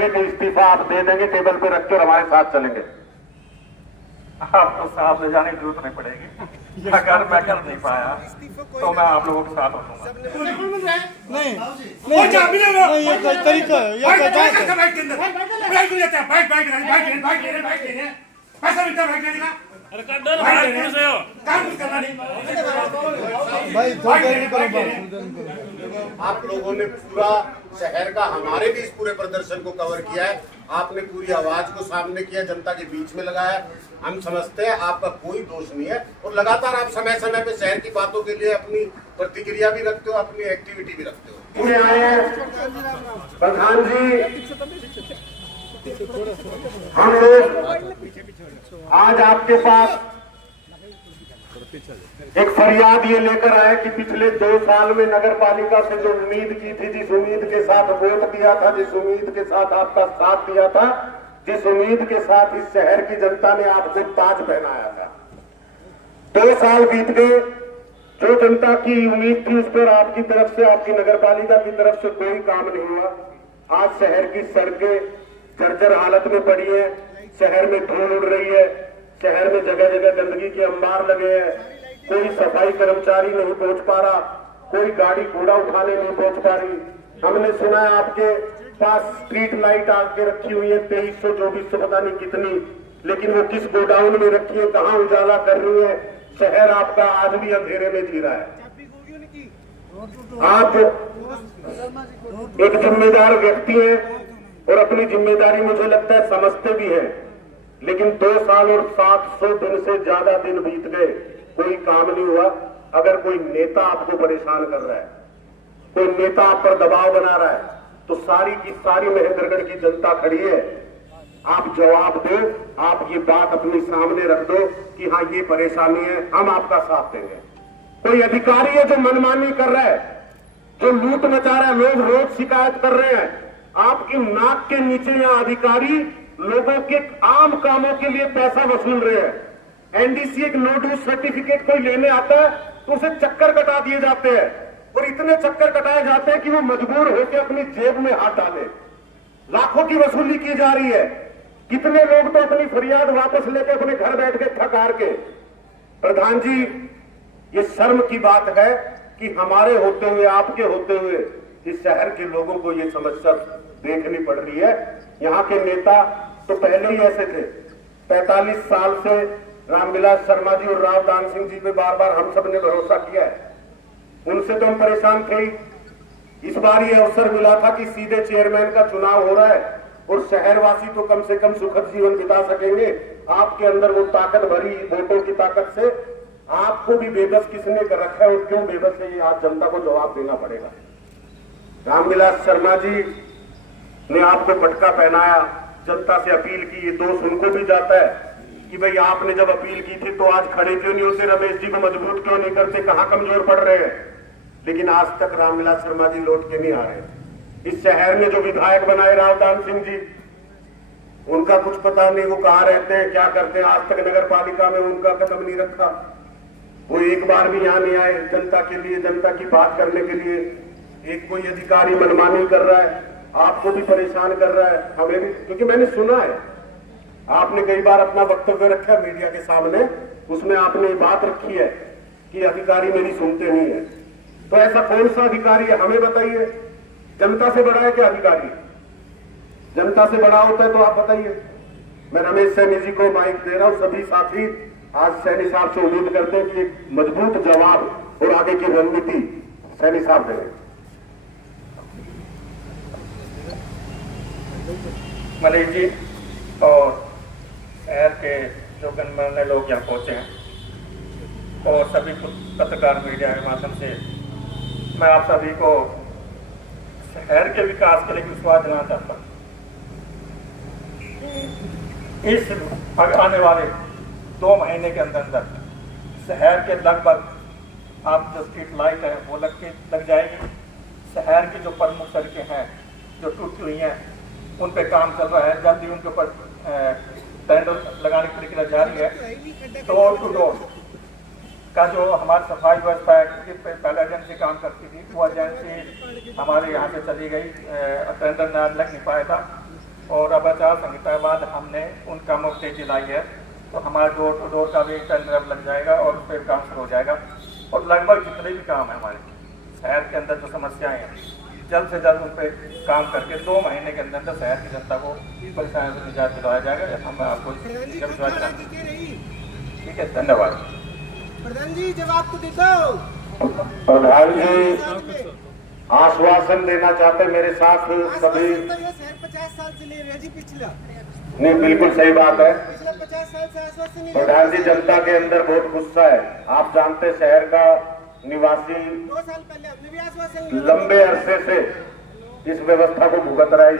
करेंगे कि इस्तीफा आप दे देंगे, टेबल पे रख के और हमारे साथ चलेंगे? आपको साथ ले जाने की जरूरत नहीं पड़ेगी। अगर मैं कर नहीं पाया तो मैं आप लोगों के साथ होऊंगा। नहीं नहीं, ये कोई तरीका है, ये कोई बात है। पैसा मिलता है का भाई थोड़ी देर करो बात। आप लोगों ने पूरा शहर का, हमारे भी इस पूरे प्रदर्शन को कवर किया है। आपने पूरी आवाज को सामने किया, जनता के बीच में लगाया। हम समझते हैं आपका कोई दोष नहीं है और लगातार आप समय समय पे शहर की बातों के लिए अपनी प्रतिक्रिया भी रखते हो, अपनी एक्टिविटी भी रखते हो। पुणे आए हैं प्रधान जी, हम लोग आज आपके पास एक फरियाद ये लेकर आए कि पिछले 2 साल में नगर पालिका से जो उम्मीद की थी, जिस उम्मीद के साथ वोट दिया था, जिस उम्मीद के साथ आपका साथ दिया था, जिस उम्मीद के साथ इस शहर की जनता ने आपको ताज पहनाया था, 2 साल बीत गए। जो जनता की उम्मीद थी उस पर आपकी तरफ से, आपकी नगर पालिका की तरफ से कोई काम नहीं हुआ। आज शहर की सड़कें जर्जर हालत में पड़ी है, शहर में धूल उड़ रही है, शहर में जगह जगह गंदगी के अंबार लगे हैं, कोई सफाई कर्मचारी नहीं पहुंच पा रहा, कोई गाड़ी कूड़ा उठाने नहीं पहुंच पा रही। हमने सुना है आपके पास स्ट्रीट लाइट आके रखी हुई है 2300 2400 पता नहीं कितनी, लेकिन वो किस गोडाउन में रखी है, कहाँ उजाला कर रही है? शहर आपका आज भी अंधेरे में जी रहा है। आप एक जिम्मेदार व्यक्ति हैं और अपनी जिम्मेदारी मुझे लगता है समझते भी हैं, लेकिन 2 साल और 700 दिन से ज्यादा दिन बीत गए, कोई काम नहीं हुआ। अगर कोई नेता आपको परेशान कर रहा है, कोई नेता आप पर दबाव बना रहा है, तो सारी की सारी महेंद्रगढ़ की जनता खड़ी है। आप जवाब दो, आप ये बात अपने सामने रख दो कि हाँ ये परेशानी है, हम आपका साथ देंगे। कोई अधिकारी है जो मनमानी कर रहा है, जो लूट मचा रहा है, लोग रोज शिकायत कर रहे हैं, आपकी नाक के नीचे यहाँ अधिकारी लोगों के आम कामों के लिए पैसा वसूल रहे हैं। एनडीसी एक नो ड्यूज सर्टिफिकेट कोई लेने आता है तो उसे चक्कर कटा दिए जाते हैं, और इतने चक्कर कटाए जाते हैं कि वो मजबूर होकर अपनी जेब में हाथ डाले। लाखों की वसूली की जा रही है। कितने लोग तो अपनी फरियाद वापस लेके अपने घर बैठ के थक हार के। प्रधान जी, ये शर्म की बात है कि हमारे होते हुए, आपके होते हुए इस शहर के लोगों को ये समस्या देखनी पड़ रही है। यहाँ के नेता तो पहले ही ऐसे थे। 45 साल से रामविलास शर्मा जी और राव दान सिंह जी पे बार बार हम सब ने भरोसा किया है, उनसे तो हम परेशान थे। इस बार ये अवसर मिला था कि सीधे चेयरमैन का चुनाव हो रहा है और शहरवासी तो कम से कम सुखद जीवन बिता सकेंगे। आपके अंदर वो ताकत भरी वोटों की ताकत से आपको भी बेबस किसने कर रखा है और क्यों बेबस है, ये आज जनता को जवाब देना पड़ेगा। रामविलास शर्मा जी ने आपको पटका पहनाया, जनता से अपील की, ये दोष उनको भी जाता है कि भाई आपने जब अपील की थी तो आज खड़े क्यों नहीं होते, रमेश जी को मजबूत क्यों नहीं करते, कहां कमजोर पड़ रहे हैं। लेकिन आज तक रामविलास शर्मा जी लौट के नहीं आ रहे। इस शहर में जो विधायक बनाए रावदान सिंह जी, उनका कुछ पता नहीं, वो कहाँ रहते हैं, क्या करते हैं। आज तक नगर पालिका में उनका कदम नहीं रखा, वो एक बार भी यहाँ नहीं आए जनता के लिए, जनता की बात करने के लिए। एक कोई अधिकारी मनमानी कर रहा है, आपको भी परेशान कर रहा है, हमें भी, क्योंकि मैंने सुना है आपने कई बार अपना वक्तव्य रखा है मीडिया के सामने, उसमें आपने बात रखी है कि अधिकारी मेरी सुनते नहीं है। तो ऐसा कौन सा अधिकारी है, हमें बताइए। जनता से बड़ा है क्या अधिकारी? जनता से बड़ा होता है तो आप बताइए। मैं रमेश सैनी जी को माइक दे रहा हूं। सभी साथी आज सैनी साहब से उम्मीद करते हैं कि एक मजबूत जवाब और आगे की रणनीति सैनी साहब देंगे। मनीष जी और शहर के जो गणमान्य लोग यहाँ पहुँचे हैं और सभी पत्रकार मीडिया के माध्यम से मैं आप सभी को शहर के विकास के लिए विश्वास दिलाना चाहता हूँ। इस आने वाले 2 महीने के अंदर अंदर शहर के लगभग आप जो स्ट्रीट लाइट है वो लग जाएगी। शहर की जो प्रमुख सड़कें हैं जो टूटी हुई हैं उन पे काम चल रहा है, जल्दी उनके ऊपर टेंडर लगाने की प्रक्रिया जारी है। डोर टू डोर का जो हमारी सफाई व्यवस्था है, पहले एजेंसी काम करती थी, वो एजेंसी हमारे यहाँ से चली गई, टेंडर लग नहीं पाया था। और अब आचार संहिता के बाद हमने उन कामों पर तेजी लाई है, तो हमारा डोर टू डोर का भी टेंडर अब लग जाएगा और उस पर काम शुरू हो जाएगा। और लगभग जितने भी काम है हमारे शहर के अंदर जो समस्याएं हैं, जल्द से जल्द उन पर काम करके 2 महीने के अंदर शहर की जनता को परेशानियों से निजात दिलाया जाएगा। हम आपको ठीक है, धन्यवाद। प्रधान जी जवाब तो देता प्रधान जी आश्वासन देना चाहते मेरे साथ सभी। शहर 50 साल से ले रहे जी, पिछला नहीं, बिल्कुल सही बात है। पिछले 50 साल से आश्वासन नहीं। प्रधान जी जनता के अंदर बहुत गुस्सा है। आप जानते शहर का निवासी 2 साल पहले अपने भी आश्वासन लंबे अरसे से इस व्यवस्था को भुगत रहा है,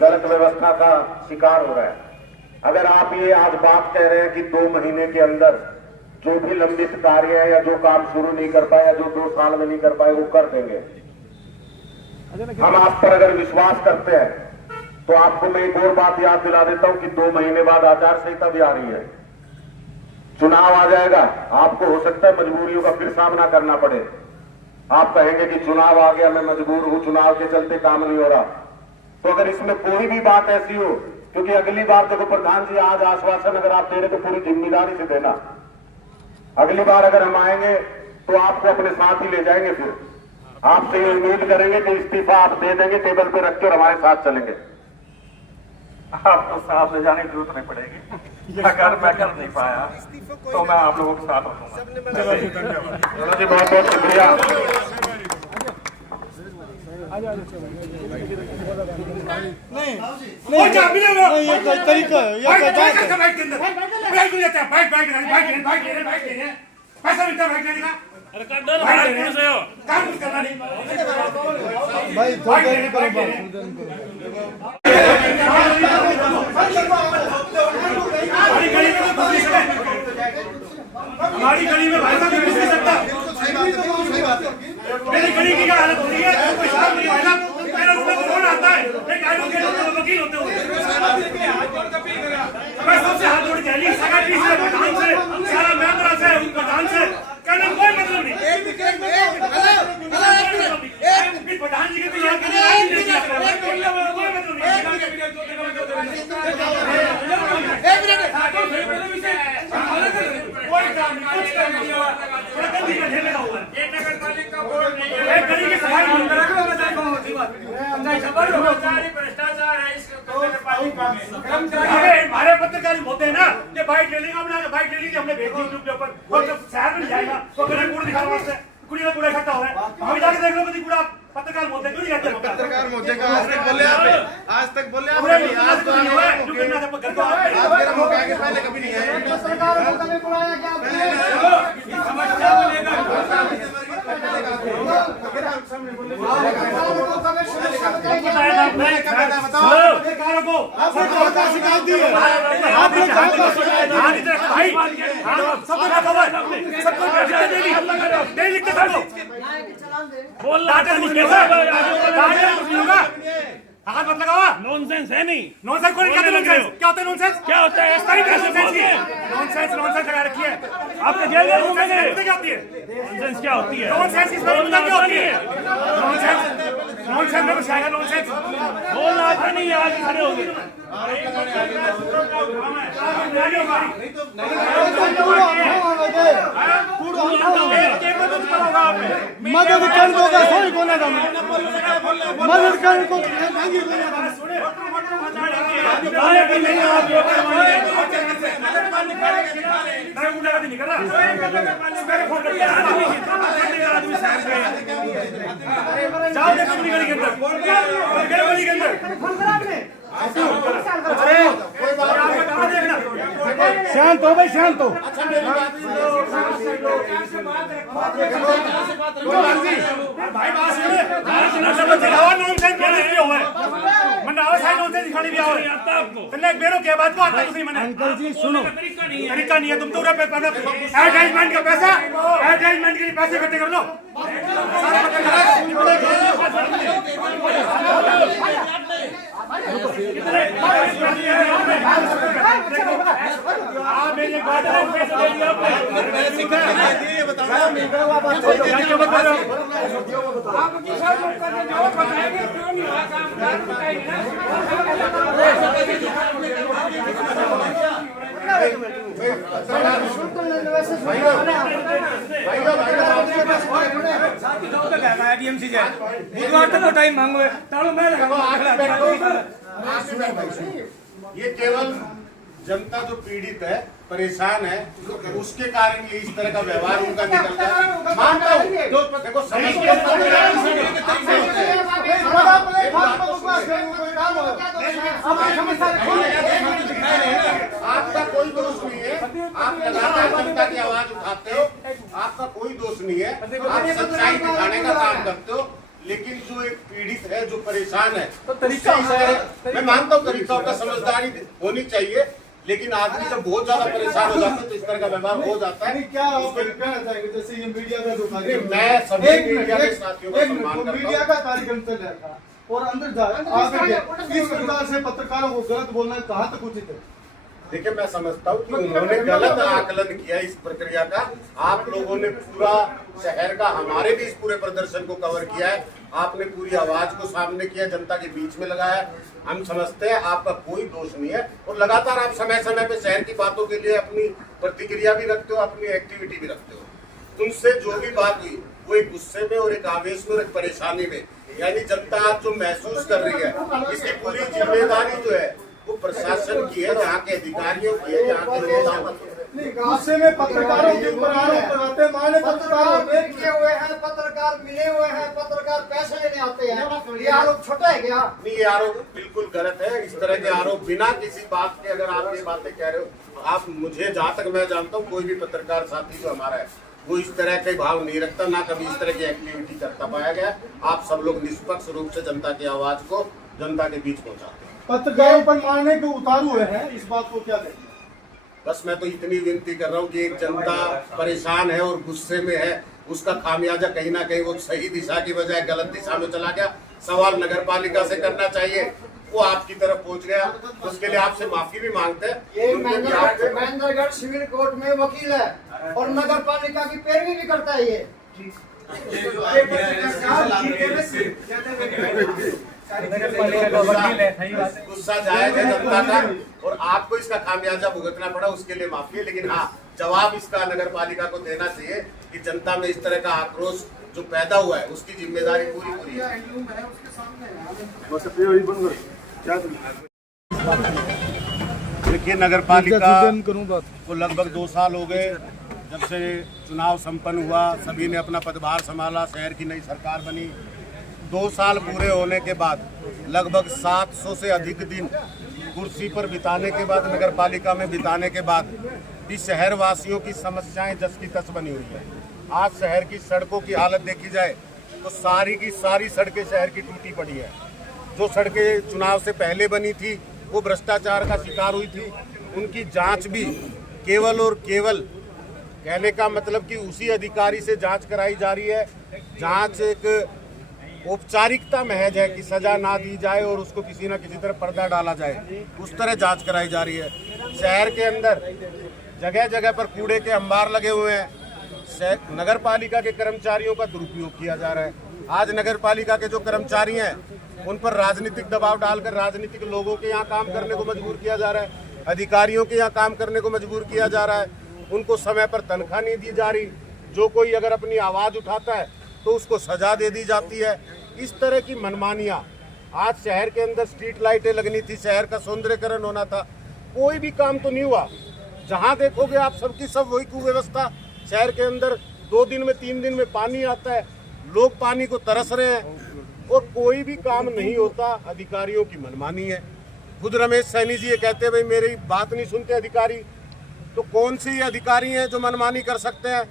गलत व्यवस्था का शिकार हो रहा है। अगर आप ये आज बात कह रहे हैं कि 2 महीने के अंदर जो भी लंबित कार्य है या जो काम शुरू नहीं कर पाए या जो 2 साल में नहीं कर पाए वो कर देंगे। हम आप पर अगर विश्वास करते हैं तो आपको मैं एक और बात याद दिला देता हूं कि 2 महीने बाद आचार संहिता भी आ रही है, चुनाव आ जाएगा। आपको हो सकता है मजबूरियों का फिर सामना करना पड़े। आप कहेंगे कि चुनाव आ गया, मैं मजबूर हूं, चुनाव के चलते काम नहीं हो रहा। तो अगर इसमें कोई भी बात ऐसी हो, क्योंकि अगली बार देखो प्रधान जी आज आश्वासन अगर आप दे रहे तो पूरी जिम्मेदारी से देना। अगली बार अगर हम आएंगे तो आपको अपने साथ ही ले जाएंगे, फिर आपसे ये उम्मीद करेंगे कि इस्तीफा आप दे देंगे, टेबल पे रख के और हमारे साथ चलेंगे। आपको साथ ले जाने की जरूरत नहीं पड़ेगी। अगर मैं कर नहीं पाया तो मैं आप लोगों के साथ रहूंगा। चलो जी, बहुत बहुत शुक्रिया। नहीं नहीं, ये कोई तरीका है, ये कोई बात है। पैसा मिलता है का काम कुछ करना नहीं भाई थोड़ा देर करो हमारी गली में भाई साहब घुस नहीं सकता। मेरी गली की क्या हालत हो रही है, कोई साहब नहीं भाई साहब, मेरा रुपये को फोन आता है, एक आईओ के लोग वकील होते हुए मैं सबसे हाथ जोड़ के ली सेक्रेटरी से, प्रधान से, सारा मेंबर से, प्रधान से कहने कोई मतलब नहीं। इस प्रधान जी के तो यहाँ कोई मतलब कोई काम नहीं, कुछ काम नहीं हुआ, बड़ा गंदी का ढेर लगा हुआ है। ये नगर पालिका बोर्ड नहीं है, एक गली की सफाई नहीं कर रहा है। भ्रष्टाचार है इस नगर पालिका में। अरे हमारे पत्रकार होते हैं ना, ये बाइक ट्रेनिंग अपना बाइक ट्रेनिंग हमने भेज दी यूट्यूब के ऊपर, और जब शहर में जाएगा तो कहीं कूड़ा दिखाने वास्ते कुड़ी का कूड़ा इकट्ठा हुआ है, हम जाके देख लो कभी कूड़ा पत्रकार बोलते क्यों नहीं कहते? पत्रकार मुद्दे का आज तक बोले आप, आज तक बोले आप, आज तो नहीं हुआ है, क्यों करना था घर को आज मेरा मौका आगे पहले कभी नहीं है। सरकार को कभी बुलाया क्या शिकायत दी है आपने, कहाँ भाई सबको दे लिखते सबको बोल हाथ मत लगाओ। नॉनसेंस है नहीं, नॉनसेंस कोई क्या होता है नॉनसेंस? क्या होता है? नॉनसेंस लगा रखी है आपके जेल में घूमेंगे। क्या होती है नॉनसेंस? क्या होती है नॉनसेंस? इस बारे में क्या होती है नॉनसेंस? में कुछ आएगा नॉनसेंस बोलना आता नहीं, आज खड़े हो गए। मदद कर दोगा सही को ना मदद कर को जाओ देखो अपनी गली के अंदर, गली के अंदर शांत हो भाई, शांत हो। भाई बात सुनिए, नॉनसेंस बोलने के लिए हुआ है, मैं नाव साइड नॉनसेंस दिखाने भी आओ आपको तुमने एक बेरों के बाद को आता तुम मैंने अंकल जी सुनो, तरीका नहीं है, तुम तो एडवर्टाइजमेंट का पैसा, एडवर्टाइजमेंट के लिए पैसे इकट्ठे कर लो। आप मेरी बात बताओ। बुधवार तक टाइम मांगो तालो मैं ये केवल जनता जो पीड़ित है, परेशान है, उसके कारण ये इस तरह का व्यवहार उनका निकलता है। मानता हूँ, देखो आपका कोई दोष नहीं है, आप लगातार जनता की आवाज उठाते हो, आपका कोई दोष नहीं है, आप सच्चाई दिखाने का काम करते हो। लेकिन जो एक पीड़ित है, जो परेशान है, तो तरीका मैं मानता हूँ तरीका का समझदारी होनी चाहिए, लेकिन आदमी जब बहुत ज्यादा परेशान हो जाता है तो इस तरह का व्यवहार हो जाता है। क्या आप कहना चाहेंगे जैसे ये मीडिया का जो मैं सभी मीडिया के साथियों का सम्मान करता हूं। मीडिया का कार्यक्रम चल रहा था और अंदर जा किस प्रकार से पत्रकारों को गलत बोलना कहाँ तक उचित है? देखिए, मैं समझता हूँ कि उन्होंने गलत आकलन किया इस प्रक्रिया का। आप लोगों ने पूरा शहर का, हमारे भी इस पूरे प्रदर्शन को कवर किया है, आपने पूरी आवाज को सामने किया, जनता के बीच में लगाया। हम समझते हैं आपका कोई दोष नहीं है और लगातार आप समय समय पे शहर की बातों के लिए अपनी प्रतिक्रिया भी रखते हो, अपनी एक्टिविटी भी रखते हो। तुमसे जो भी बात हुई वो एक गुस्से में और एक आवेश में और एक परेशानी में, यानी जनता आज जो महसूस कर रही है, इसकी पूरी जिम्मेदारी जो है वो प्रशासन की है, यहाँ के अधिकारियों की है, यहाँ के नेताओं की है। गुस्से में पत्रकारों के ऊपर आरोप लगाते हैं, माने पत्रकार किए हुए हैं, पत्रकार मिले हुए हैं, पत्रकार पैसे लेने आते हैं, ये आरोप छोटा है क्या? नहीं, ये आरोप बिल्कुल गलत है। इस तरह के आरोप बिना किसी बात के, अगर आप ये बातें कह रहे हो, आप, मुझे जहाँ तक मैं जानता हूँ, कोई भी पत्रकार साथी जो हमारा है वो इस तरह के भाव नहीं रखता, ना कभी इस तरह की एक्टिविटी करता पाया गया। आप सब लोग निष्पक्ष रूप से जनता की आवाज को जनता के बीच पहुँचाते हैं। पत्रकारों पर मारने के उतारू हुए हैं, इस बात को क्या कहेंगे? बस मैं तो इतनी विनती कर रहा हूँ कि एक जनता परेशान है और गुस्से में है, उसका खामियाजा कहीं ना कहीं वो सही दिशा की बजाय गलत दिशा में चला गया। सवाल नगर पालिका से करना चाहिए, वो आपकी तरफ पहुंच गया, उसके लिए आपसे माफी भी मांगते हैं। ये महेंद्रगढ़ सिविल कोर्ट में वकील है और नगर पालिका की पैरवी भी करता है ये। गुस्सा जायज है जनता का और आपको इसका खामियाजा भुगतना पड़ा, उसके लिए माफी है। लेकिन हाँ, जवाब इसका नगर पालिका को देना चाहिए कि जनता में इस तरह का आक्रोश जो पैदा हुआ है उसकी जिम्मेदारी पूरी है। देखिए, नगर पालिका को लगभग 2 साल हो गए जब से चुनाव संपन्न हुआ, सभी ने अपना पदभार संभाला, शहर की नई सरकार बनी। 2 साल पूरे होने के बाद लगभग 700 से अधिक दिन कुर्सी पर बिताने के बाद, नगर पालिका में बिताने के बाद भी शहर वासियों की समस्याएं जस की तस बनी हुई है। आज शहर की सड़कों की हालत देखी जाए तो सारी की सारी सड़कें शहर की टूटी पड़ी है। जो सड़कें चुनाव से पहले बनी थी वो भ्रष्टाचार का शिकार हुई थी, उनकी जांच भी केवल और केवल, कहने का मतलब कि उसी अधिकारी से जांच कराई जा रही है। जांच एक औपचारिकता महज है कि सजा ना दी जाए और उसको किसी न किसी तरह पर्दा डाला जाए, उस तरह जांच कराई जा रही है। शहर के अंदर जगह जगह पर कूड़े के अंबार लगे हुए हैं, नगर पालिका के कर्मचारियों का दुरुपयोग किया जा रहा है। आज नगर पालिका के जो कर्मचारी हैं उन पर राजनीतिक दबाव डालकर राजनीतिक लोगों के यहाँ काम करने को मजबूर किया जा रहा है, अधिकारियों के यहाँ काम करने को मजबूर किया जा रहा है, उनको समय पर तनख्वाह नहीं दी जा रही। जो कोई अगर अपनी आवाज़ उठाता है तो उसको सजा दे दी जाती है। इस तरह की मनमानियाँ, आज शहर के अंदर स्ट्रीट लाइटें लगनी थी, शहर का सौंदर्यकरण होना था, कोई भी काम तो नहीं हुआ। जहाँ देखोगे आप सबकी सब वही कुव्यवस्था। शहर के अंदर 2 दिन में 3 दिन में पानी आता है, लोग पानी को तरस रहे हैं और कोई भी काम नहीं होता। अधिकारियों की मनमानी है। खुद रमेश सैनी जी ये कहते हैं भाई मेरी बात नहीं सुनते अधिकारी, तो कौन से ये अधिकारी हैं जो मनमानी कर सकते हैं?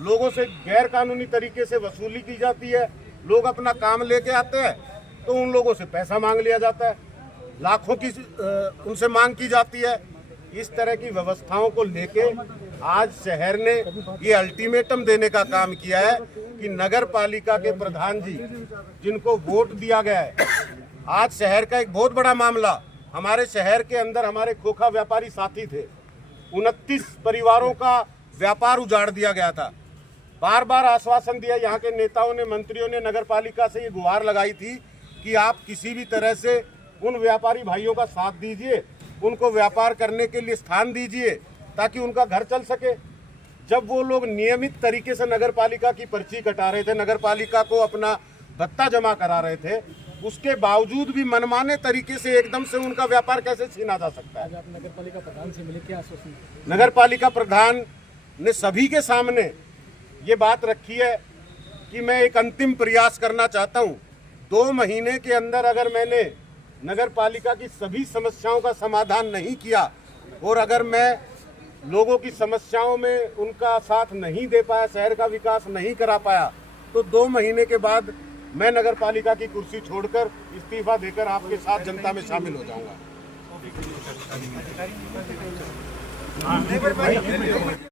लोगों से गैर कानूनी तरीके से वसूली की जाती है, लोग अपना काम लेके आते हैं तो उन लोगों से पैसा मांग लिया जाता है, लाखों की उनसे मांग की जाती है। इस तरह की व्यवस्थाओं को लेके आज शहर ने ये अल्टीमेटम देने का काम किया है कि नगर पालिका के प्रधान जी जिनको वोट दिया गया है, आज शहर का एक बहुत बड़ा मामला, हमारे शहर के अंदर हमारे खोखा व्यापारी साथी थे, 29 परिवारों का व्यापार उजाड़ दिया गया था। बार बार आश्वासन दिया, यहाँ के नेताओं ने, मंत्रियों ने नगर पालिका से ये गुहार लगाई थी कि आप किसी भी तरह से उन व्यापारी भाइयों का साथ दीजिए, उनको व्यापार करने के लिए स्थान दीजिए ताकि उनका घर चल सके। जब वो लोग नियमित तरीके से नगर पालिका की पर्ची कटा रहे थे, नगर पालिका को अपना भत्ता जमा करा रहे थे, उसके बावजूद भी मनमाने तरीके से एकदम से उनका व्यापार कैसे छीना जा सकता है? आप नगर पालिका प्रधान से मिले, क्या आश्वासन? नगर पालिका प्रधान ने सभी के सामने ये बात रखी है कि मैं एक अंतिम प्रयास करना चाहता हूँ। 2 महीने के अंदर अगर मैंने नगर पालिका की सभी समस्याओं का समाधान नहीं किया और अगर मैं लोगों की समस्याओं में उनका साथ नहीं दे पाया, शहर का विकास नहीं करा पाया, तो 2 महीने के बाद मैं नगर पालिका की कुर्सी छोड़कर इस्तीफा देकर आपके साथ जनता में शामिल हो जाऊंगा।